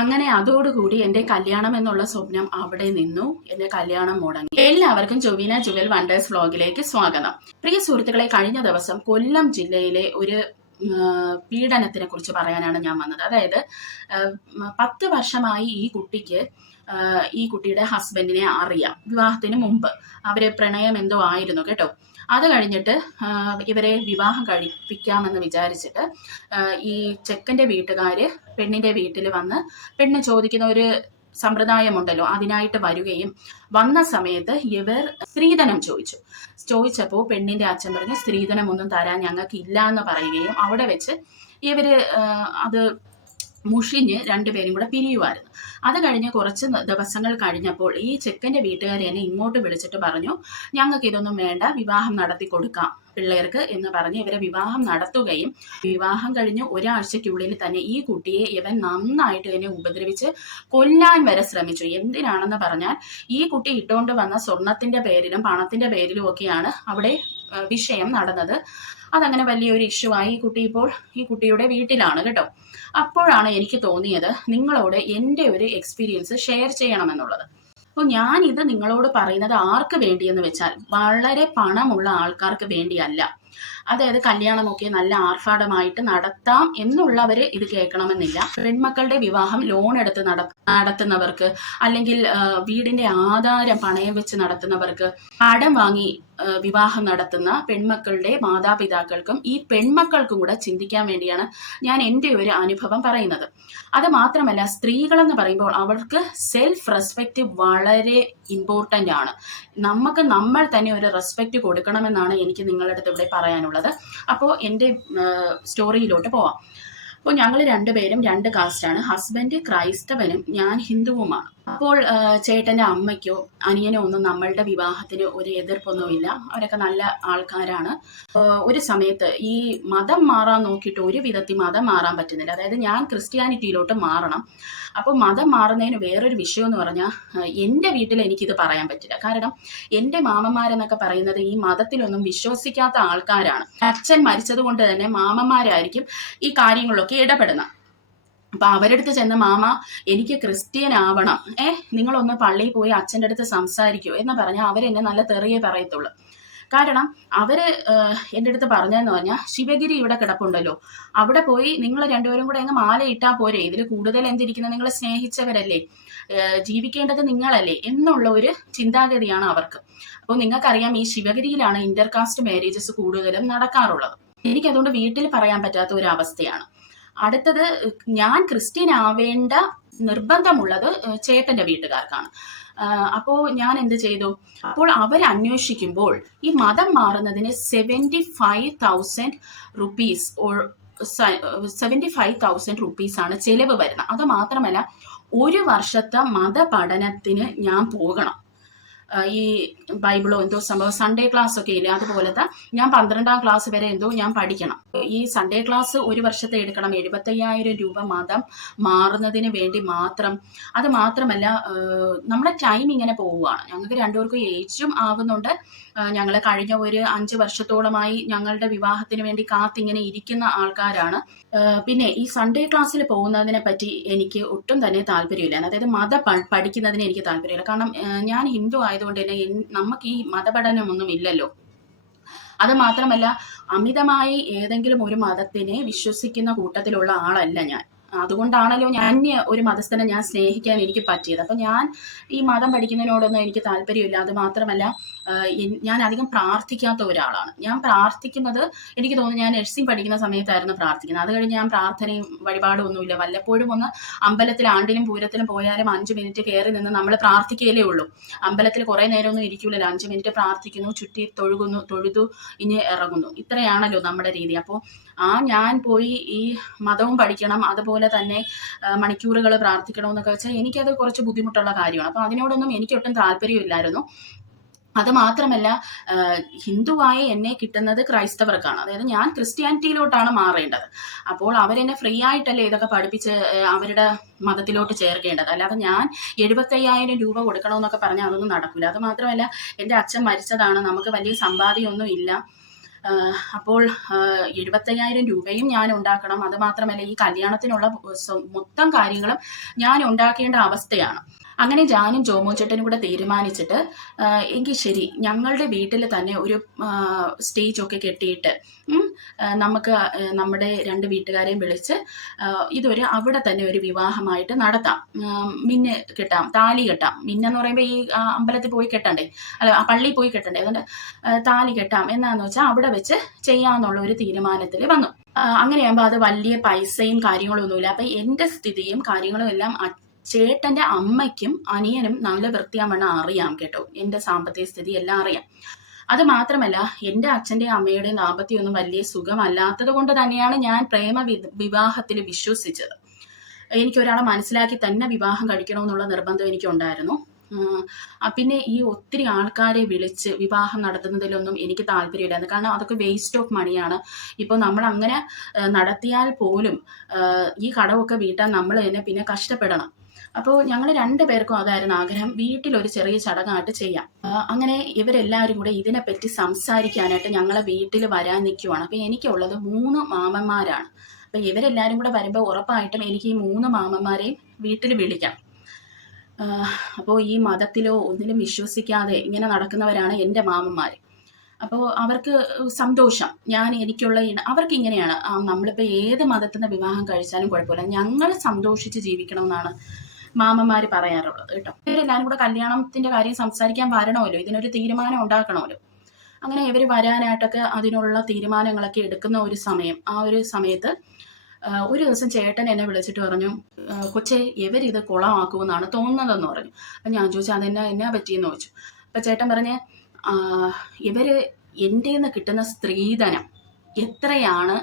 അങ്ങനെ അതോടുകൂടി എൻ്റെ കല്യാണം എന്നുള്ള സ്വപ്നം അവിടെ നിന്നു. എൻ്റെ കല്യാണം മുടങ്ങി. എല്ലാവർക്കും ജൊവീന ജുവൽ വണ്ടേഴ്സ് വ്ലോഗിലേക്ക് സ്വാഗതം. പ്രിയ സുഹൃത്തുക്കളെ, കഴിഞ്ഞ ദിവസം കൊല്ലം ജില്ലയിലെ ഒരു പീഡനത്തിനെ കുറിച്ച് പറയാനാണ് ഞാൻ വന്നത്. അതായത് 10 വർഷമായി ഈ കുട്ടിയുടെ ഹസ്ബൻഡിനെ അറിയാം. വിവാഹത്തിന് മുമ്പ് അവര് പ്രണയം എന്തോ ആയിരുന്നു കേട്ടോ. അത് കഴിഞ്ഞിട്ട് ഇവരെ വിവാഹം കഴിപ്പിക്കാമെന്ന് വിചാരിച്ചിട്ട് ഈ ചെക്കൻ്റെ വീട്ടുകാര് പെണ്ണിന്റെ വീട്ടിൽ വന്ന് പെണ്ണ് ചോദിക്കുന്ന ഒരു സമ്പ്രദായമുണ്ടല്ലോ, അതിനായിട്ട് വരികയും വന്ന സമയത്ത് ഇവർ സ്ത്രീധനം ചോദിച്ചപ്പോൾ പെണ്ണിന്റെ അച്ഛൻ പറഞ്ഞ് സ്ത്രീധനം ഒന്നും തരാൻ ഞങ്ങൾക്ക് ഇല്ല എന്ന് പറയുകയും അവിടെ വെച്ച് ഇവര് അത് മുഷിഞ്ഞ് രണ്ടുപേരും കൂടെ പിരിയുമായിരുന്നു. അത് കഴിഞ്ഞ് കുറച്ച് ദിവസങ്ങൾ കഴിഞ്ഞപ്പോൾ ഈ ചെക്കൻ്റെ വീട്ടുകാർ എന്നെ ഇങ്ങോട്ട് വിളിച്ചിട്ട് പറഞ്ഞു, ഞങ്ങൾക്ക് ഇതൊന്നും വേണ്ട, വിവാഹം നടത്തി കൊടുക്കാം പിള്ളേർക്ക് എന്ന് പറഞ്ഞ് ഇവരെ വിവാഹം നടത്തുകയും വിവാഹം കഴിഞ്ഞ് ഒരാഴ്ചയ്ക്കുള്ളിൽ തന്നെ ഈ കുട്ടിയെ ഇവൻ നന്നായിട്ട് എന്നെ ഉപദ്രവിച്ച് കൊല്ലാൻ വരെ ശ്രമിച്ചു. എന്തിനാണെന്ന് പറഞ്ഞാൽ ഈ കുട്ടി ഇട്ടുകൊണ്ട് വന്ന സ്വർണത്തിന്റെ പേരിലും പണത്തിന്റെ പേരിലും ഒക്കെയാണ് അവിടെ വിഷയം നടന്നത്. അതങ്ങനെ വലിയൊരു ഇഷ്യൂ ആയി. ഈ കുട്ടിയുടെ വീട്ടിലാണ് കേട്ടോ. അപ്പോഴാണ് എനിക്ക് തോന്നിയത് നിങ്ങളോട് എൻ്റെ ഒരു എക്സ്പീരിയൻസ് ഷെയർ ചെയ്യണമെന്നുള്ളത്. അപ്പോൾ ഞാൻ ഇത് നിങ്ങളോട് പറയുന്നത് ആർക്ക് വേണ്ടിയെന്ന് വെച്ചാൽ വളരെ പണമുള്ള ആൾക്കാർക്ക് വേണ്ടിയല്ല. അതായത് കല്യാണമൊക്കെ നല്ല ആർഭാടമായിട്ട് നടത്താം എന്നുള്ളവര് ഇത് കേൾക്കണമെന്നില്ല. പെൺമക്കളുടെ വിവാഹം ലോൺ എടുത്ത് നടത്തുന്നവർക്ക്, അല്ലെങ്കിൽ വീടിന്റെ ആധാരം പണയം വെച്ച് നടത്തുന്നവർക്ക്, കടം വാങ്ങി വിവാഹം നടത്തുന്ന പെൺമക്കളുടെ മാതാപിതാക്കൾക്കും ഈ പെൺമക്കൾക്കും കൂടെ ചിന്തിക്കാൻ വേണ്ടിയാണ് ഞാൻ എൻ്റെ ഒരു അനുഭവം പറയുന്നത്. അത് മാത്രമല്ല, സ്ത്രീകളെന്ന് പറയുമ്പോൾ അവർക്ക് സെൽഫ് റെസ്പെക്റ്റ് വളരെ ഇമ്പോർട്ടൻ്റ് ആണ്. നമ്മൾ തന്നെ ഒരു റെസ്പെക്റ്റ് കൊടുക്കണമെന്നാണ് എനിക്ക് നിങ്ങളുടെ അടുത്ത് ഇവിടെ പറയാനുള്ളത്. അപ്പോൾ എൻ്റെ സ്റ്റോറിയിലോട്ട് പോവാം. അപ്പോൾ ഞങ്ങൾ രണ്ടുപേരും 2 കാസ്റ്റാണ്. ഹസ്ബൻഡ് ക്രൈസ്തവനും ഞാൻ ഹിന്ദുവുമാണ്. അപ്പോൾ ചേട്ടൻ്റെ അമ്മയ്ക്കോ അനിയനോ ഒന്നും നമ്മളുടെ വിവാഹത്തിന് ഒരു എതിർപ്പൊന്നുമില്ല. അവരൊക്കെ നല്ല ആൾക്കാരാണ്. ഒരു സമയത്ത് ഈ മതം മാറാൻ നോക്കിയിട്ട് ഒരു വിധത്തിൽ മതം മാറാൻ പറ്റുന്നില്ല. അതായത് ഞാൻ ക്രിസ്ത്യാനിറ്റിയിലോട്ട് മാറണം. അപ്പോൾ മതം മാറുന്നതിന് വേറൊരു വിഷയം എന്ന് പറഞ്ഞാൽ എൻ്റെ വീട്ടിൽ എനിക്കിത് പറയാൻ പറ്റില്ല. കാരണം എൻ്റെ മാമന്മാരെന്നൊക്കെ പറയുന്നത് ഈ മതത്തിലൊന്നും വിശ്വസിക്കാത്ത ആൾക്കാരാണ്. അച്ഛൻ മരിച്ചത് കൊണ്ട് തന്നെ മാമന്മാരായിരിക്കും ഈ കാര്യങ്ങളിലൊക്കെ ഇടപെടുന്നത്. അപ്പൊ അവരടുത്ത് ചെന്ന്, മാമ എനിക്ക് ക്രിസ്ത്യൻ ആവണം, നിങ്ങളൊന്ന് പള്ളിയിൽ പോയി അച്ഛൻ്റെ അടുത്ത് സംസാരിക്കൂ എന്ന് പറഞ്ഞാൽ അവരെന്നെ നല്ല തെറിയേ പറയത്തുള്ളൂ. കാരണം അവര് എൻ്റെ അടുത്ത് പറഞ്ഞതെന്ന് പറഞ്ഞാൽ, ശിവഗിരി ഇവിടെ കിടപ്പുണ്ടല്ലോ, അവിടെ പോയി നിങ്ങൾ രണ്ടുപേരും കൂടെ അങ്ങ് മാല ഇട്ടാ പോരെ, ഇതിൽ കൂടുതൽ എന്തിരിക്കുന്നത്, നിങ്ങൾ സ്നേഹിച്ചവരല്ലേ, ജീവിക്കേണ്ടത് നിങ്ങളല്ലേ എന്നുള്ള ഒരു ചിന്താഗതിയാണ് അവർക്ക്. അപ്പോൾ നിങ്ങൾക്കറിയാം, ഈ ശിവഗിരിയിലാണ് ഇന്റർകാസ്റ്റ് മാരേജസ് കൂടുതലും നടക്കാറുള്ളത്. എനിക്കതുകൊണ്ട് വീട്ടിൽ പറയാൻ പറ്റാത്ത ഒരു അവസ്ഥയാണ്. അടുത്തത്, ഞാൻ ക്രിസ്ത്യൻ ആവേണ്ട നിർബന്ധമുള്ളത് ചേട്ടന്റെ വീട്ടുകാർക്കാണ്. അപ്പോൾ ഞാൻ എന്ത് ചെയ്തു? അപ്പോൾ അവർ അന്വേഷിക്കുമ്പോൾ ഈ മതം മാറുന്നതിന് 75,000 റുപ്പീസ് 75,000 റുപ്പീസ് ആണ് ചെലവ് വരുന്നത്. അത് മാത്രമല്ല, 1 വർഷത്തെ മതപഠനത്തിന് ഞാൻ പോകണം. ഈ ബൈബിളോ എന്തോ സംഭവം, സൺഡേ ക്ലാസ് ഒക്കെ ഇല്ലേ, അതുപോലത്തെ ഞാൻ 12ാം ക്ലാസ് വരെ എന്തോ ഞാൻ പഠിക്കണം. ഈ സൺഡേ ക്ലാസ് 1 വർഷത്തെ എടുക്കണം. 75,000 രൂപ മതം മാറുന്നതിന് വേണ്ടി മാത്രം. അത് മാത്രമല്ല, നമ്മുടെ ടൈം ഇങ്ങനെ പോവുകയാണ്. ഞങ്ങൾക്ക് രണ്ടുപേർക്കും ഏജും ആവുന്നുണ്ട്. ഞങ്ങൾ കഴിഞ്ഞ ഒരു 5 വർഷത്തോളമായി ഞങ്ങളുടെ വിവാഹത്തിന് വേണ്ടി കാത്തിങ്ങനെ ഇരിക്കുന്ന ആൾക്കാരാണ്. പിന്നെ ഈ സൺഡേ ക്ലാസ്സിൽ പോകുന്നതിനെ പറ്റി എനിക്ക് ഒട്ടും തന്നെ താല്പര്യമില്ല. അതായത് പഠിക്കുന്നതിന് എനിക്ക് താല്പര്യമില്ല. കാരണം ഞാൻ ഹിന്ദു ആയതുകൊണ്ട് തന്നെ നമുക്ക് ഈ മതപഠനമൊന്നും ഇല്ലല്ലോ. അത് മാത്രമല്ല, അമിതമായി ഏതെങ്കിലും ഒരു മതത്തിനെ വിശ്വസിക്കുന്ന കൂട്ടത്തിലുള്ള ആളല്ല ഞാൻ. അതുകൊണ്ടാണല്ലോ ഞാൻ ഒരു മതസ്ഥനെ ഞാൻ സ്നേഹിക്കാൻ എനിക്ക് പറ്റിയത്. അപ്പൊ ഞാൻ ഈ മതം പഠിക്കുന്നതിനോടൊന്നും എനിക്ക് താല്പര്യമില്ല. അത് മാത്രമല്ല, ഞാൻ അധികം പ്രാർത്ഥിക്കാത്ത ഒരാളാണ്. ഞാൻ പ്രാർത്ഥിക്കുന്നത്, എനിക്ക് തോന്നുന്നു ഞാൻ നഴ്സിംഗ് പഠിക്കുന്ന സമയത്തായിരുന്നു പ്രാർത്ഥിക്കുന്നത്. അത് കഴിഞ്ഞ് ഞാൻ പ്രാർത്ഥനയും വഴിപാടും ഒന്നുമില്ല. വല്ലപ്പോഴും ഒന്ന് അമ്പലത്തിൽ ആണ്ടിലും പൂരത്തിലും പോയാലും 5 മിനിറ്റ് കയറി നിന്ന് നമ്മൾ പ്രാർത്ഥിക്കുകയല്ലേ ഉള്ളൂ. അമ്പലത്തിൽ കുറെ നേരമൊന്നും ഇരിക്കൂലല്ലോ. 5 മിനിറ്റ് പ്രാർത്ഥിക്കുന്നു, ചുറ്റി തൊഴുതു ഇനി ഇറങ്ങുന്നു. ഇത്രയാണല്ലോ നമ്മുടെ രീതി. അപ്പോൾ ഞാൻ പോയി ഈ മതവും പഠിക്കണം, അതുപോലെ തന്നെ മണിക്കൂറുകൾ പ്രാർത്ഥിക്കണമെന്നൊക്കെ വെച്ചാൽ എനിക്കത് കുറച്ച് ബുദ്ധിമുട്ടുള്ള കാര്യമാണ്. അപ്പോൾ അതിനോടൊന്നും എനിക്കൊട്ടും താല്പര്യമില്ലായിരുന്നു. അത് മാത്രമല്ല, ഹിന്ദുവായ എന്നെ കിട്ടുന്നത് ക്രൈസ്തവർക്കാണ്. അതായത് ഞാൻ ക്രിസ്ത്യാനിറ്റിയിലോട്ടാണ് മാറേണ്ടത്. അപ്പോൾ അവരെന്നെ ഫ്രീ ആയിട്ടല്ലേ ഇതൊക്കെ പഠിപ്പിച്ച് അവരുടെ മതത്തിലോട്ട് ചേർക്കേണ്ടത്. അല്ലാതെ ഞാൻ 75,000 രൂപ കൊടുക്കണമെന്നൊക്കെ പറഞ്ഞാൽ അതൊന്നും നടക്കില്ല. അത് മാത്രമല്ല, എൻ്റെ അച്ഛൻ മരിച്ചതാണ്, നമുക്ക് വലിയ സമ്പാദ്യമൊന്നും ഇല്ല. അപ്പോൾ 75,000 രൂപയും ഞാൻ ഉണ്ടാക്കണം. അത് മാത്രമല്ല ഈ കല്യാണത്തിനുള്ള മൊത്തം കാര്യങ്ങളും ഞാൻ ഉണ്ടാക്കേണ്ട അവസ്ഥയാണ്. അങ്ങനെ ജാനും ജോമോ ചേട്ടനും കൂടെ തീരുമാനിച്ചിട്ട് എങ്കിൽ ശരി, ഞങ്ങളുടെ വീട്ടിൽ തന്നെ ഒരു സ്റ്റേജൊക്കെ കെട്ടിയിട്ട് നമുക്ക് നമ്മുടെ രണ്ട് വീട്ടുകാരെയും വിളിച്ച് ഇതൊരു അവിടെ തന്നെ ഒരു വിവാഹമായിട്ട് നടത്താം. മിന്ന് കെട്ടാം, താലി കെട്ടാം. മിന്നെന്ന് പറയുമ്പോൾ ഈ അമ്പലത്തിൽ പോയി കെട്ടണ്ടേ, അല്ല പള്ളിയിൽ പോയി കെട്ടണ്ടേ, അതുകൊണ്ട് താലി കെട്ടാം എന്നാന്ന് വെച്ചാൽ അവിടെ വെച്ച് ചെയ്യാന്നുള്ള ഒരു തീരുമാനത്തിൽ വന്നു. അങ്ങനെയാകുമ്പോൾ അത് വലിയ പൈസയും കാര്യങ്ങളൊന്നുമില്ല. അപ്പം എൻ്റെ സ്ഥിതിയും കാര്യങ്ങളും എല്ലാം ചേട്ടൻ്റെ അമ്മയ്ക്കും അനിയനും നല്ല വൃത്തിയാവണ്ണം അറിയാം കേട്ടോ. എൻ്റെ സാമ്പത്തിക സ്ഥിതി എല്ലാം അറിയാം. അത് മാത്രമല്ല എൻ്റെ അച്ഛൻ്റെയും അമ്മയുടെയും ദാമ്പത്യമൊന്നും വലിയ സുഖമല്ലാത്തത് കൊണ്ട് തന്നെയാണ് ഞാൻ പ്രേമ വിവാഹത്തിൽ വിശ്വസിച്ചത്. എനിക്കൊരാളെ മനസ്സിലാക്കി തന്നെ വിവാഹം കഴിക്കണമെന്നുള്ള നിർബന്ധം എനിക്കുണ്ടായിരുന്നു. പിന്നെ ഈ ഒത്തിരി ആൾക്കാരെ വിളിച്ച് വിവാഹം നടത്തുന്നതിലൊന്നും എനിക്ക് താല്പര്യമില്ലായിരുന്നു. കാരണം അതൊക്കെ വേസ്റ്റ് ഓഫ് മണിയാണ്. ഇപ്പോൾ നമ്മൾ അങ്ങനെ നടത്തിയാൽ പോലും ഈ കടമൊക്കെ വീട്ടാൻ നമ്മൾ തന്നെ പിന്നെ കഷ്ടപ്പെടണം. അപ്പോൾ ഞങ്ങൾ രണ്ടുപേർക്കും അതായിരുന്നു ആഗ്രഹം, വീട്ടിലൊരു ചെറിയ ചടങ്ങായിട്ട് ചെയ്യാം. അങ്ങനെ ഇവരെല്ലാവരും കൂടെ ഇതിനെപ്പറ്റി സംസാരിക്കാനായിട്ട് ഞങ്ങളെ വീട്ടിൽ വരാൻ നിൽക്കുവാണ്. അപ്പോൾ എനിക്കുള്ളത് 3 മാമന്മാരാണ്. അപ്പം ഇവരെല്ലാവരും കൂടെ വരുമ്പോൾ ഉറപ്പായിട്ടും എനിക്ക് ഈ 3 മാമന്മാരെയും വീട്ടിൽ വിളിക്കാം. അപ്പോൾ ഈ മതത്തിലോ ഒന്നിലും വിശ്വസിക്കാതെ ഇങ്ങനെ നടക്കുന്നവരാണ് എൻ്റെ മാമന്മാർ. അപ്പോൾ അവർക്ക് സന്തോഷം, ഞാൻ എനിക്കുള്ള അവർക്ക് ഇങ്ങനെയാണ്, നമ്മളിപ്പോൾ ഏത് മതത്തിൽ നിന്ന് വിവാഹം കഴിച്ചാലും കുഴപ്പമില്ല, ഞങ്ങൾ സന്തോഷിച്ച് ജീവിക്കണമെന്നാണ് മാമന്മാർ പറയാറുള്ളത് കേട്ടോ. ഇവരെല്ലാവരും കൂടെ കല്യാണത്തിൻ്റെ കാര്യം സംസാരിക്കാൻ വരണമല്ലോ, ഇതിനൊരു തീരുമാനം ഉണ്ടാക്കണമല്ലോ. അങ്ങനെ ഇവർ വരാനായിട്ടൊക്കെ അതിനുള്ള തീരുമാനങ്ങളൊക്കെ എടുക്കുന്ന ഒരു സമയം, ആ ഒരു സമയത്ത് ഒരു ദിവസം ചേട്ടൻ എന്നെ വിളിച്ചിട്ട് പറഞ്ഞു, കൊച്ചേ ഇവരിത് കുളമാക്കുമെന്നാണ് തോന്നുന്നതെന്ന് പറഞ്ഞു. അപ്പം ഞാൻ ചോദിച്ചു എന്നാ പറ്റിയെന്ന് ചോദിച്ചു. അപ്പം ചേട്ടൻ പറഞ്ഞ് ഇവർ എൻ്റെ നിന്ന് കിട്ടുന്ന സ്ത്രീധനം എത്രയാണ്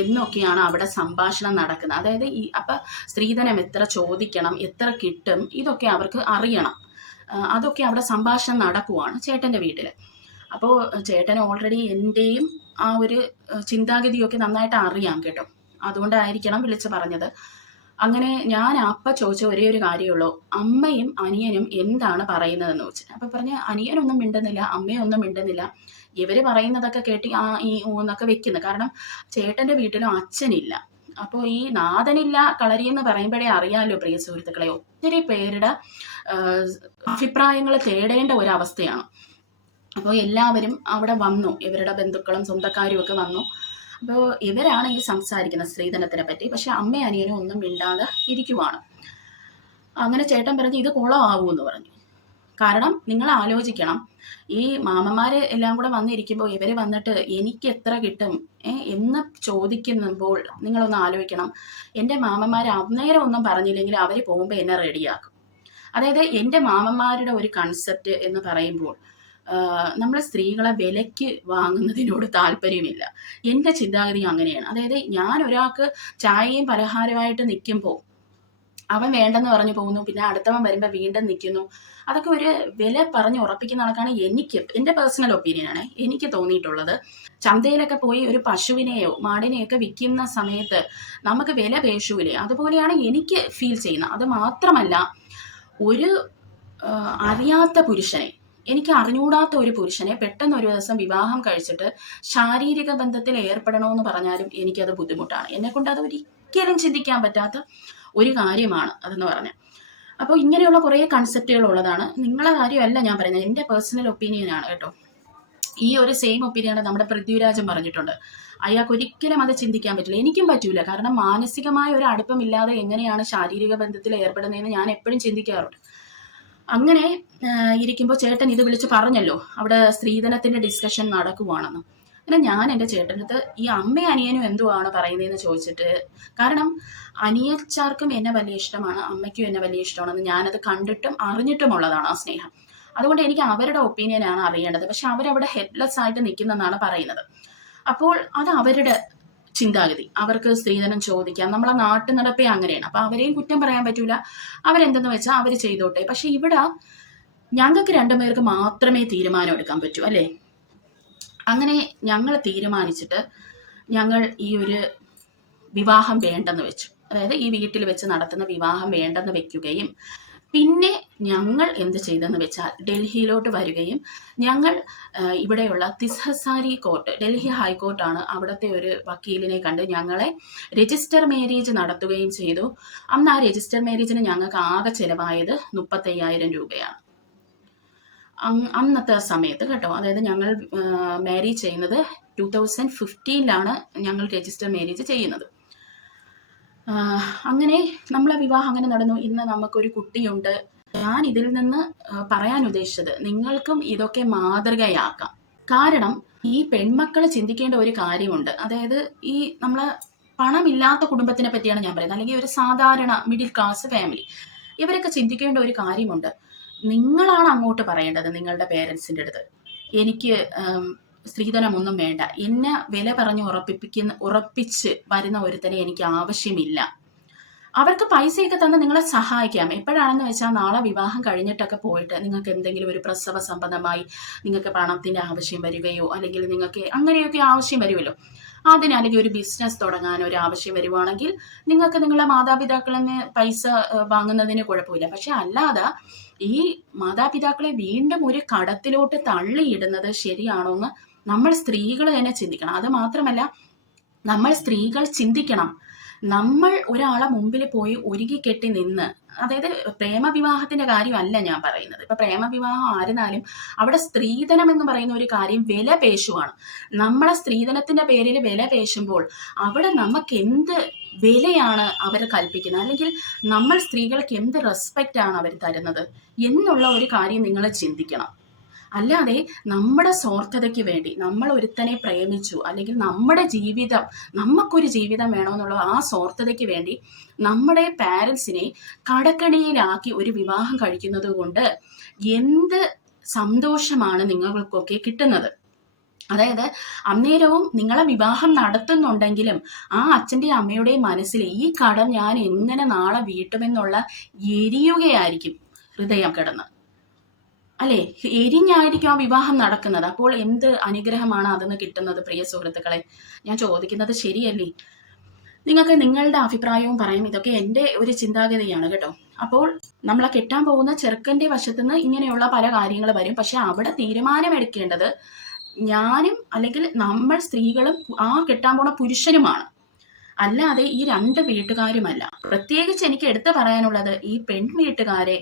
എന്നൊക്കെയാണ് അവിടെ സംഭാഷണം നടക്കുന്നത്. അതായത് അപ്പം സ്ത്രീധനം എത്ര ചോദിക്കണം, എത്ര കിട്ടും, ഇതൊക്കെ അവർക്ക് അറിയണം. അതൊക്കെ അവിടെ സംഭാഷണം നടക്കുവാണ് ചേട്ടൻ്റെ വീട്ടിൽ. അപ്പോൾ ചേട്ടന് ഓൾറെഡി എൻ്റെയും ആ ഒരു ചിന്താഗതിയൊക്കെ നന്നായിട്ട് അറിയാം കേട്ടോ. അതുകൊണ്ടായിരിക്കണം വിളിച്ച് പറഞ്ഞത്. അങ്ങനെ ഞാൻ അപ്പം ചോദിച്ച ഒരേ ഒരു കാര്യമുള്ളൂ, അമ്മയും അനിയനും എന്താണ് പറയുന്നതെന്ന് ചോദിച്ചു. അപ്പം പറഞ്ഞ് അനിയനൊന്നും മിണ്ടുന്നില്ല, അമ്മയൊന്നും മിണ്ടുന്നില്ല, ഇവർ പറയുന്നതൊക്കെ കേട്ടി ഈ ഊന്നൊക്കെ വെക്കുന്നു. കാരണം ചേട്ടൻ്റെ വീട്ടിലും അച്ഛനില്ല. അപ്പോൾ ഈ നാഥനില്ല കളരിയെന്ന് പറയുമ്പോഴേ അറിയാമല്ലോ പ്രിയ സുഹൃത്തുക്കളെ, ഒത്തിരി പേരുടെ അഭിപ്രായങ്ങൾ തേടേണ്ട ഒരവസ്ഥയാണ്. അപ്പോൾ എല്ലാവരും അവിടെ വന്നു, ഇവരുടെ ബന്ധുക്കളും സ്വന്തക്കാരും ഒക്കെ വന്നു. അപ്പോൾ ഇവരാണ് ഈ സംസാരിക്കുന്നത് സ്ത്രീധനത്തിനെ പറ്റി. പക്ഷെ അമ്മയും അനിയനും ഒന്നും മിണ്ടാതെ ഇരിക്കുവാണ്. അങ്ങനെ ചേട്ടൻ പറഞ്ഞു ഇത് കുളമാവൂന്ന് പറഞ്ഞു. കാരണം നിങ്ങൾ ആലോചിക്കണം, ഈ മാമന്മാർ എല്ലാം കൂടെ വന്നിരിക്കുമ്പോൾ ഇവർ വന്നിട്ട് എനിക്ക് എത്ര കിട്ടും എന്ന് ചോദിക്കുമ്പോൾ നിങ്ങളൊന്ന് ആലോചിക്കണം. എൻ്റെ മാമന്മാർ അന്നേരം ഒന്നും പറഞ്ഞില്ലെങ്കിൽ അവർ പോകുമ്പോൾ എന്നെ റെഡിയാക്കും. അതായത് എൻ്റെ മാമന്മാരുടെ ഒരു കൺസെപ്റ്റ് എന്ന് പറയുമ്പോൾ നമ്മൾ സ്ത്രീകളെ വിലയ്ക്ക് വാങ്ങുന്നതിനോട് താല്പര്യമില്ല. എൻ്റെ ചിന്താഗതി അങ്ങനെയാണ്. അതായത് ഞാൻ ഒരാൾക്ക് ചായയും പലഹാരമായിട്ട് നിൽക്കുമ്പോൾ അവൻ വേണ്ടെന്ന് പറഞ്ഞു പോകുന്നു, പിന്നെ അടുത്തവൻ വരുമ്പോൾ വീണ്ടും നിൽക്കുന്നു. അതൊക്കെ ഒരു വില പറഞ്ഞ് ഉറപ്പിക്കുന്ന കണക്കാണ് എൻ്റെ പേഴ്സണൽ ഒപ്പീനിയനാണ് എനിക്ക് തോന്നിയിട്ടുള്ളത്. ചന്തയിലൊക്കെ പോയി ഒരു പശുവിനെയോ മാടിനെയൊക്കെ വിൽക്കുന്ന സമയത്ത് നമുക്ക് വില പേശൂലേ, അതുപോലെയാണ് എനിക്ക് ഫീൽ ചെയ്യുന്നത്. അത് മാത്രമല്ല, ഒരു അറിയാത്ത പുരുഷനെ, എനിക്ക് അറിഞ്ഞൂടാത്ത ഒരു പുരുഷനെ പെട്ടെന്ന് ഒരു ദിവസം വിവാഹം കഴിച്ചിട്ട് ശാരീരിക ബന്ധത്തിൽ ഏർപ്പെടണമെന്ന് പറഞ്ഞാലും എനിക്കത് ബുദ്ധിമുട്ടാണ്. എന്നെക്കൊണ്ട് അത് ഒരിക്കലും ചിന്തിക്കാൻ പറ്റാത്ത ഒരു കാര്യമാണ് അതെന്ന് പറഞ്ഞാൽ. അപ്പോൾ ഇങ്ങനെയുള്ള കുറേ കൺസെപ്റ്റുകൾ ഉള്ളതാണ്. നിങ്ങളെ കാര്യമല്ല ഞാൻ പറയുന്നത്, എൻ്റെ പേഴ്സണൽ ഒപ്പീനിയനാണ് കേട്ടോ. ഈ ഒരു സെയിം ഒപ്പീനിയൻ നമ്മുടെ പൃഥ്വിരാജൻ പറഞ്ഞിട്ടുണ്ട്. അയാൾക്ക് ഒരിക്കലും അത് ചിന്തിക്കാൻ പറ്റില്ല, എനിക്കും പറ്റൂല. കാരണം മാനസികമായ ഒരു അടുപ്പമില്ലാതെ എങ്ങനെയാണ് ശാരീരിക ബന്ധത്തിൽ ഏർപ്പെടുന്നതെന്ന് ഞാൻ എപ്പോഴും ചിന്തിക്കാറുണ്ട്. അങ്ങനെ ഇരിക്കുമ്പോൾ ചേട്ടൻ ഇത് വിളിച്ച് പറഞ്ഞല്ലോ അവിടെ സ്ത്രീധനത്തിന്റെ ഡിസ്കഷൻ നടക്കുവാണെന്ന്. അങ്ങനെ ഞാൻ എൻ്റെ ചേട്ടനടുത്ത് ഈ അമ്മയും അനിയനും എന്തുവാണ് പറയുന്നതെന്ന് ചോദിച്ചിട്ട്, കാരണം അനിയച്ചാർക്കും എന്നെ വലിയ ഇഷ്ടമാണ്, അമ്മയ്ക്കും എന്നെ വലിയ ഇഷ്ടമാണെന്ന് ഞാനത് കണ്ടിട്ടും അറിഞ്ഞിട്ടുമുള്ളതാണ് ആ സ്നേഹം. അതുകൊണ്ട് എനിക്ക് അവരുടെ ഒപ്പീനിയനാണ് അറിയേണ്ടത്. പക്ഷെ അവരവിടെ ഹെഡ്ലെസ് ആയിട്ട് നിൽക്കുന്നെന്നാണ് പറയുന്നത്. അപ്പോൾ അത് അവരുടെ ചിന്താഗതി, അവർക്ക് സ്ത്രീധനം ചോദിക്കാം. നമ്മളെ നാട്ടു നടപ്പേ അങ്ങനെയാണ്. അപ്പൊ അവരെയും കുറ്റം പറയാൻ പറ്റൂല, അവരെന്തെന്ന് വെച്ചാൽ അവർ ചെയ്തോട്ടെ. പക്ഷെ ഇവിടെ ഞങ്ങൾക്ക് രണ്ടുപേർക്ക് മാത്രമേ തീരുമാനം എടുക്കാൻ പറ്റൂ അല്ലേ. അങ്ങനെ ഞങ്ങൾ തീരുമാനിച്ചിട്ട് ഞങ്ങൾ ഈ ഒരു വിവാഹം വേണ്ടെന്ന് വെച്ചു. അതായത് ഈ വീട്ടിൽ വെച്ച് നടത്തുന്ന വിവാഹം വേണ്ടെന്ന് വെക്കുകയും പിന്നെ ഞങ്ങൾ എന്ത് ചെയ്തെന്ന് വെച്ചാൽ ഡൽഹിയിലോട്ട് വരികയും ഞങ്ങൾ ഇവിടെയുള്ള തിസ്ഹസാരി കോർട്ട്, ഡൽഹി ഹൈക്കോർട്ടാണ്, അവിടുത്തെ ഒരു വക്കീലിനെ കണ്ട് ഞങ്ങളെ രജിസ്റ്റർ മാരേജ് നടത്തുകയും ചെയ്തു. അന്ന് ആ രജിസ്റ്റർ മാരേജിന് ഞങ്ങൾക്ക് ആകെ ചിലവായത് 35,000 രൂപയാണ് അന്നത്തെ സമയത്ത് കേട്ടോ. അതായത് ഞങ്ങൾ മാരേജ് ചെയ്യുന്നത് 2015 ഞങ്ങൾ രജിസ്റ്റർ മാരേജ് ചെയ്യുന്നത്. അങ്ങനെ നമ്മളെ വിവാഹം അങ്ങനെ നടന്നു. ഇന്ന് നമുക്കൊരു കുട്ടിയുണ്ട്. ഞാൻ ഇതിൽ നിന്ന് പറയാൻ ഉദ്ദേശിച്ചത്, നിങ്ങൾക്കും ഇതൊക്കെ മാതൃകയാക്കാം. കാരണം ഈ പെൺമക്കൾ ചിന്തിക്കേണ്ട ഒരു കാര്യമുണ്ട്. അതായത് ഈ നമ്മളെ പണമില്ലാത്ത കുടുംബത്തിനെ പറ്റിയാണ് ഞാൻ പറയുന്നത്, അല്ലെങ്കിൽ ഒരു സാധാരണ മിഡിൽ ക്ലാസ് ഫാമിലി, ഇവരൊക്കെ ചിന്തിക്കേണ്ട ഒരു കാര്യമുണ്ട്. നിങ്ങളാണ് അങ്ങോട്ട് പറയേണ്ടത് നിങ്ങളുടെ പേരൻസിൻ്റെ അടുത്ത്, എനിക്ക് സ്ത്രീധനമൊന്നും വേണ്ട, എന്നെ വില പറഞ്ഞ് ഉറപ്പിച്ച് വരുന്ന ഒരുത്തനെ എനിക്ക് ആവശ്യമില്ല. അവർക്ക് പൈസയൊക്കെ തന്ന് നിങ്ങളെ സഹായിക്കാം. എപ്പോഴാണെന്ന് വെച്ചാൽ നാളെ വിവാഹം കഴിഞ്ഞിട്ടൊക്കെ പോയിട്ട് നിങ്ങൾക്ക് എന്തെങ്കിലും ഒരു പ്രസവ സംബന്ധമായി നിങ്ങൾക്ക് പണത്തിന്റെ ആവശ്യം വരികയോ, അല്ലെങ്കിൽ നിങ്ങൾക്ക് അങ്ങനെയൊക്കെ ആവശ്യം വരുമല്ലോ, അതിന് അല്ലെങ്കിൽ ഒരു ബിസിനസ് തുടങ്ങാൻ ഒരു ആവശ്യം വരുവാണെങ്കിൽ നിങ്ങൾക്ക് നിങ്ങളുടെ മാതാപിതാക്കളിൽ നിന്ന് പൈസ വാങ്ങുന്നതിന് കുഴപ്പമില്ല. പക്ഷെ അല്ലാതെ ഈ മാതാപിതാക്കളെ വീണ്ടും ഒരു കടത്തിലോട്ട് തള്ളിയിടുന്നത് ശരിയാണോ എന്ന് നമ്മൾ സ്ത്രീകൾ തന്നെ ചിന്തിക്കണം. അത് മാത്രമല്ല, നമ്മൾ സ്ത്രീകൾ ചിന്തിക്കണം, നമ്മൾ ഒരാളെ മുമ്പിൽ പോയി ഒരുക്കി കെട്ടി നിന്ന്, അതായത് പ്രേമവിവാഹത്തിന്റെ കാര്യമല്ല ഞാൻ പറയുന്നത്. ഇപ്പൊ പ്രേമവിവാഹം ആയിരുന്നാലും അവിടെ സ്ത്രീധനം എന്ന് പറയുന്ന ഒരു കാര്യം വില പേശുവാണ്. നമ്മളെ സ്ത്രീധനത്തിന്റെ പേരിൽ വില പേശുമ്പോൾ അവിടെ നമുക്ക് എന്ത് വിലയാണ് അവർ കൽപ്പിക്കുന്നത്, അല്ലെങ്കിൽ നമ്മൾ സ്ത്രീകൾക്ക് എന്ത് റെസ്പെക്റ്റ് ആണ് അവർ തരുന്നത് എന്നുള്ള ഒരു കാര്യം നിങ്ങൾ ചിന്തിക്കണം. അല്ലാതെ നമ്മുടെ സ്വാർത്ഥതയ്ക്ക് വേണ്ടി നമ്മൾ ഒരുത്തനെ പ്രേമിച്ചു, അല്ലെങ്കിൽ നമ്മുടെ ജീവിതം, നമുക്കൊരു ജീവിതം വേണമെന്നുള്ള ആ സ്വാർത്ഥതയ്ക്ക് വേണ്ടി നമ്മുടെ പാരൻസിനെ കടക്കണിയിലാക്കി ഒരു വിവാഹം കഴിക്കുന്നത് കൊണ്ട് എന്ത് സന്തോഷമാണ് നിങ്ങൾക്കൊക്കെ കിട്ടുന്നത്. അതായത് അന്നേരവും നിങ്ങളെ വിവാഹം നടത്തുന്നുണ്ടെങ്കിലും ആ അച്ഛൻ്റെയും അമ്മയുടെയും മനസ്സിൽ ഈ കടം ഞാൻ എങ്ങനെ നാളെ വീട്ടുമെന്നുള്ള എരിയുകയായിരിക്കും ഹൃദയം കിടന്ന്, അല്ലെ? എരിഞ്ഞായിരിക്കും ആ വിവാഹം നടക്കുന്നത്. അപ്പോൾ എന്ത് അനുഗ്രഹമാണ് അതെന്ന് കിട്ടുന്നത്? പ്രിയ സുഹൃത്തുക്കളെ, ഞാൻ ചോദിക്കുന്നത് ശരിയല്ലേ? നിങ്ങൾക്ക് നിങ്ങളുടെ അഭിപ്രായവും പറയും. ഇതൊക്കെ എൻ്റെ ഒരു ചിന്താഗതിയാണ് കേട്ടോ. അപ്പോൾ നമ്മളെ കെട്ടാൻ പോകുന്ന ചെറുക്കൻ്റെ വശത്തുനിന്ന് ഇങ്ങനെയുള്ള പല കാര്യങ്ങൾ വരും. പക്ഷെ അവിടെ തീരുമാനമെടുക്കേണ്ടത് ഞാനും അല്ലെങ്കിൽ നമ്മൾ സ്ത്രീകളും ആ കെട്ടാൻ പോണ പുരുഷനുമാണ്, അല്ലാതെ ഈ രണ്ട് വീട്ടുകാരുമല്ല. പ്രത്യേകിച്ച് എനിക്ക് എടുത്തു പറയാനുള്ളത്, ഈ പെൺ വീട്ടുകാരെ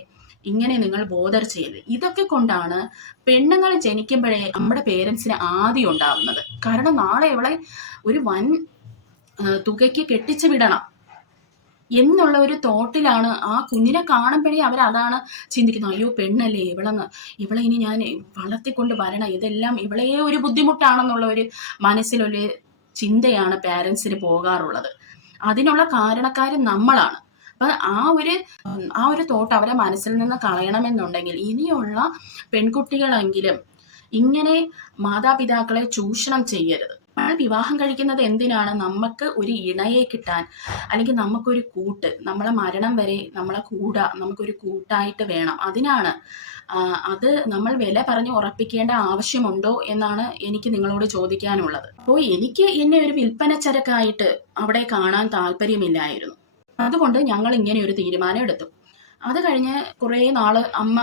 ഇങ്ങനെ നിങ്ങൾ ബോധർ ചെയ്ത്, ഇതൊക്കെ കൊണ്ടാണ് പെണ്ണുങ്ങൾ ജനിക്കുമ്പോഴേ നമ്മുടെ പേരൻസിന് ആദ്യം ഉണ്ടാവുന്നത്. കാരണം നാളെ ഇവളെ ഒരു വൻ തുകയ്ക്ക് കെട്ടിച്ചു വിടണം എന്നുള്ള ഒരു തോട്ടിലാണ് ആ കുഞ്ഞിനെ കാണുമ്പോഴേ അവരതാണ് ചിന്തിക്കുന്നത്. അയ്യോ പെണ്ണല്ലേ, ഇവളെ ഇനി ഞാൻ വളർത്തിക്കൊണ്ട് വരണം, ഇതെല്ലാം ഇവളെ ഒരു ബുദ്ധിമുട്ടാണെന്നുള്ള ഒരു മനസ്സിലൊരു ചിന്തയാണ് പാരൻസിന് പോകാറുള്ളത്. അതിനുള്ള കാരണക്കാർ നമ്മളാണ്. അപ്പൊ ആ ഒരു തോട്ട് അവരെ മനസ്സിൽ നിന്ന് കളയണമെന്നുണ്ടെങ്കിൽ ഇനിയുള്ള പെൺകുട്ടികളെങ്കിലും ഇങ്ങനെ മാതാപിതാക്കളെ ചൂഷണം ചെയ്യരുത്. നമ്മൾ വിവാഹം കഴിക്കുന്നത് എന്തിനാണ്? നമുക്ക് ഒരു ഇണയെ കിട്ടാൻ, അല്ലെങ്കിൽ നമുക്കൊരു കൂട്ട്, നമ്മളെ മരണം വരെ നമ്മളെ നമുക്കൊരു കൂട്ടായിട്ട് വേണം, അതിനാണ്. അത് നമ്മൾ വില പറഞ്ഞ് ഉറപ്പിക്കേണ്ട ആവശ്യമുണ്ടോ എന്നാണ് എനിക്ക് നിങ്ങളോട് ചോദിക്കാനുള്ളത്. അപ്പോൾ എനിക്ക് എന്നെ ഒരു വിൽപ്പന ചരക്കായിട്ട് അവിടെ കാണാൻ താല്പര്യമില്ലായിരുന്നു. അതുകൊണ്ട് ഞങ്ങൾ ഇങ്ങനെ ഒരു തീരുമാനം എടുത്തു. അത് കഴിഞ്ഞ് കുറേ നാള് അമ്മ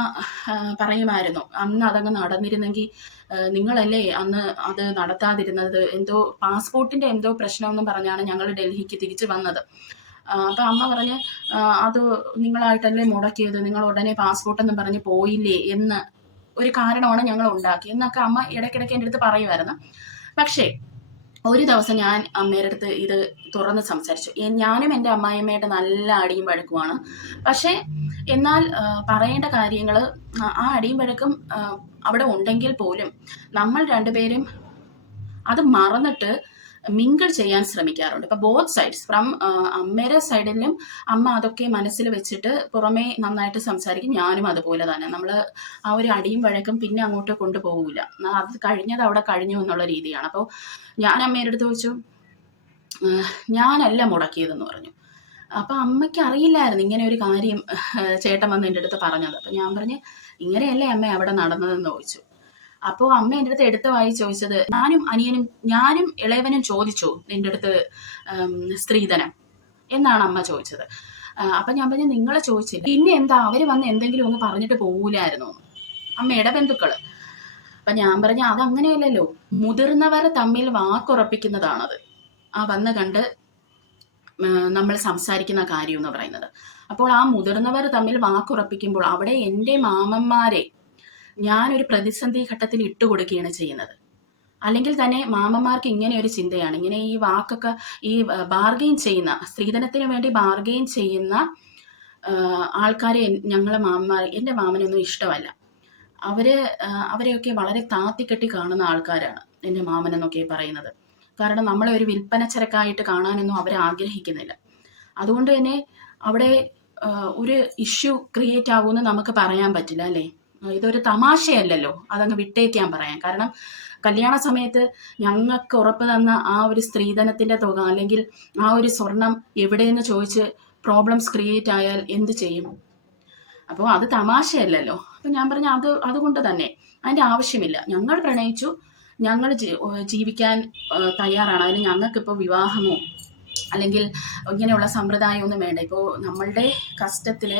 പറയുമായിരുന്നു, അന്ന് അതങ്ങ് നടന്നിരുന്നെങ്കിൽ, നിങ്ങളല്ലേ അന്ന് അത് നടത്താതിരുന്നത്, എന്തോ പാസ്പോർട്ടിന്റെ എന്തോ പ്രശ്നമെന്നും പറഞ്ഞാണ് ഞങ്ങൾ ഡൽഹിക്ക് തിരിച്ചു വന്നത്. അപ്പൊ അമ്മ പറഞ്ഞ്, അത് നിങ്ങളായിട്ടല്ലേ മുടക്കിയത്, നിങ്ങൾ ഉടനെ പാസ്പോർട്ട് എന്നും പറഞ്ഞ് പോയില്ലേ എന്ന് ഒരു കാരണമാണ് ഞങ്ങൾ ഉണ്ടാക്കി എന്നൊക്കെ അമ്മ ഇടയ്ക്കിടയ്ക്ക് എൻ്റെ അടുത്ത് പറയുമായിരുന്നു. പക്ഷേ ഒരു ദിവസം ഞാൻ അമ്മയുടെ അടുത്ത് ഇത് തുറന്ന് സംസാരിച്ചു. ഞാനും എൻ്റെ അമ്മായിയമ്മയുടെ നല്ല അടിയും വഴക്കുമാണ്. പക്ഷേ എന്നാൽ പറയേണ്ട കാര്യങ്ങൾ, ആ അടിയും വഴക്കും അവിടെ ഉണ്ടെങ്കിൽ പോലും നമ്മൾ രണ്ടുപേരും അത് മറന്നിട്ട് മിങ്കിൾ ചെയ്യാൻ ശ്രമിക്കാറുണ്ട്. ഇപ്പൊ ബോത്ത് സൈഡ്സ്, ഫ്രം അമ്മയുടെ സൈഡിലും അമ്മ അതൊക്കെ മനസ്സിൽ വെച്ചിട്ട് പുറമേ നന്നായിട്ട് സംസാരിക്കും, ഞാനും അതുപോലെ തന്നെ. നമ്മൾ ആ ഒരു അടിയും വഴക്കും പിന്നെ അങ്ങോട്ട് കൊണ്ടുപോകില്ല, അത് കഴിഞ്ഞത് അവിടെ കഴിഞ്ഞു എന്നുള്ള രീതിയാണ്. അപ്പോൾ ഞാൻ അമ്മയുടെ അടുത്ത് ചോദിച്ചു, ഞാനല്ല മുടക്കിയതെന്ന് പറഞ്ഞു. അപ്പൊ അമ്മയ്ക്ക് അറിയില്ലായിരുന്നു ഇങ്ങനെ ഒരു കാര്യം ചേട്ടൻ വന്ന് എൻ്റെ അടുത്ത് പറഞ്ഞത്. അപ്പൊ ഞാൻ പറഞ്ഞു, ഇങ്ങനെയല്ലേ അമ്മ അവിടെ നടന്നതെന്ന് ചോദിച്ചു. അപ്പോൾ അമ്മ എൻ്റെ അടുത്ത് എടുത്ത് വായി ചോദിച്ചത്, ഞാനും ഇളയവനും ചോദിച്ചു നിന്റെ അടുത്ത് സ്ത്രീധനം എന്നാണ് അമ്മ ചോദിച്ചത്. അപ്പം ഞാൻ പറഞ്ഞു നിങ്ങളെ ചോദിച്ചില്ല, പിന്നെ എന്താ അവർ വന്ന് എന്തെങ്കിലും ഒന്ന് പറഞ്ഞിട്ട് പോകൂലായിരുന്നോ അമ്മയുടെ ബന്ധുക്കൾ. അപ്പം ഞാൻ പറഞ്ഞു അതങ്ങനെയല്ലല്ലോ, മുതിർന്നവർ തമ്മിൽ വാക്കുറപ്പിക്കുന്നതാണത്, ആ വന്ന് കണ്ട് നമ്മൾ സംസാരിക്കുന്ന കാര്യം എന്ന് പറയുന്നത്. അപ്പോൾ ആ മുതിർന്നവർ തമ്മിൽ വാക്കുറപ്പിക്കുമ്പോൾ അവിടെ എൻ്റെ മാമന്മാരെ ഞാനൊരു പ്രതിസന്ധി ഘട്ടത്തിൽ ഇട്ടുകൊടുക്കുകയാണ് ചെയ്യുന്നത്. അല്ലെങ്കിൽ തന്നെ മാമന്മാർക്ക് ഇങ്ങനെ ഒരു ചിന്തയാണ്, ഇങ്ങനെ ഈ വാക്കൊക്കെ ഈ ബാർഗെയിൻ ചെയ്യുന്ന, സ്ത്രീധനത്തിന് വേണ്ടി ബാർഗെയിൻ ചെയ്യുന്ന ആൾക്കാരെ ഞങ്ങളെ മാമന്മാർ, എൻ്റെ മാമനൊന്നും ഇഷ്ടമല്ല. അവരെയൊക്കെ വളരെ താത്തിക്കെട്ടി കാണുന്ന ആൾക്കാരാണ് എൻ്റെ മാമനെന്നൊക്കെ പറയുന്നത്. കാരണം നമ്മളെ ഒരു വിൽപ്പനച്ചരക്കായിട്ട് കാണാനൊന്നും അവർ ആഗ്രഹിക്കുന്നില്ല. അതുകൊണ്ട് തന്നെ അവിടെ ഒരു ഇഷ്യൂ ക്രിയേറ്റ് ആകുമെന്ന് നമുക്ക് പറയാൻ പറ്റില്ല അല്ലേ. ഇതൊരു തമാശയല്ലല്ലോ, അതങ്ങ് വിട്ടേക്കാൻ പറയാം. കാരണം കല്യാണ സമയത്ത് ഞങ്ങൾക്ക് ഉറപ്പ് തന്ന ആ ഒരു സ്ത്രീധനത്തിൻ്റെ തുക അല്ലെങ്കിൽ ആ ഒരു സ്വർണം എവിടെയെന്ന് ചോദിച്ച് പ്രോബ്ലംസ് ക്രിയേറ്റ് ആയാൽ എന്ത് ചെയ്യും? അപ്പോൾ അത് തമാശയല്ലല്ലോ. അപ്പം ഞാൻ പറഞ്ഞ അതുകൊണ്ട് തന്നെ അതിൻ്റെ ആവശ്യമില്ല. ഞങ്ങൾ പ്രണയിച്ചു, ഞങ്ങൾ ജീവിക്കാൻ തയ്യാറാണ്. അതിന് ഞങ്ങൾക്കിപ്പോൾ വിവാഹമോ അല്ലെങ്കിൽ ഇങ്ങനെയുള്ള സമ്പ്രദായമൊന്നും വേണ്ട. ഇപ്പോൾ നമ്മളുടെ കഷ്ടത്തിൽ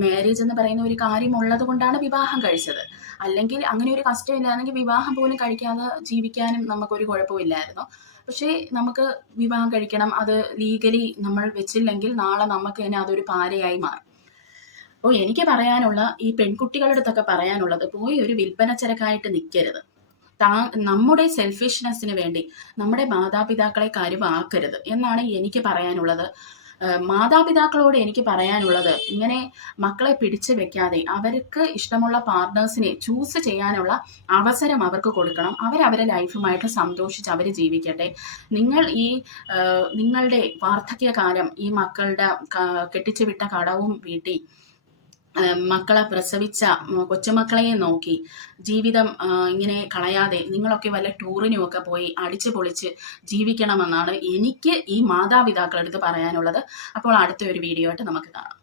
മാരേജ് എന്ന് പറയുന്ന ഒരു കാര്യം ഉള്ളത് കൊണ്ടാണ് വിവാഹം കഴിച്ചത്. അല്ലെങ്കിൽ അങ്ങനെ ഒരു കഷ്ടമില്ലായിരുന്നെങ്കിൽ വിവാഹം പോലും കഴിക്കാതെ ജീവിക്കാനും നമുക്കൊരു കുഴപ്പമില്ലായിരുന്നു. പക്ഷേ നമുക്ക് വിവാഹം കഴിക്കണം, അത് ലീഗലി നമ്മൾ വെച്ചില്ലെങ്കിൽ നാളെ നമുക്ക് തന്നെ അതൊരു പാരയായി മാറും. അപ്പോൾ എനിക്ക് പറയാനുള്ള, ഈ പെൺകുട്ടികളുടെ അടുത്തൊക്കെ പറയാനുള്ളത്, പോയി ഒരു വിൽപ്പനച്ചരക്കായിട്ട് നിൽക്കരുത്. നമ്മുടെ സെൽഫിഷ്നെസ്സിന് വേണ്ടി നമ്മുടെ മാതാപിതാക്കളെ കരുവാക്കരുത് എന്നാണ് എനിക്ക് പറയാനുള്ളത്. മാതാപിതാക്കളോട് എനിക്ക് പറയാനുള്ളത്, ഇങ്ങനെ മക്കളെ പിടിച്ചു വെക്കാതെ അവർക്ക് ഇഷ്ടമുള്ള പാർട്ട്നേഴ്സിനെ ചൂസ് ചെയ്യാനുള്ള അവസരം അവർക്ക് കൊടുക്കണം. അവരവരെ ലൈഫുമായിട്ട് സന്തോഷിച്ച് അവർ ജീവിക്കട്ടെ. നിങ്ങളുടെ വാർദ്ധക്യകാലം ഈ മക്കളുടെ കെട്ടിച്ചു വിട്ട കടവും വീട്ടി മക്കളെ പ്രസവിച്ച കൊച്ചുമക്കളെ നോക്കി ജീവിതം ഇങ്ങനെ കളയാതെ നിങ്ങളൊക്കെ വല്ല ടൂറിനുമൊക്കെ പോയി അടിച്ചു പൊളിച്ച് ജീവിക്കണമെന്നാണ് എനിക്ക് ഈ മാതാപിതാക്കളുടെ അടുത്ത് പറയാനുള്ളത്. അപ്പോൾ അടുത്ത ഒരു വീഡിയോ ആയിട്ട് നമുക്ക് കാണാം.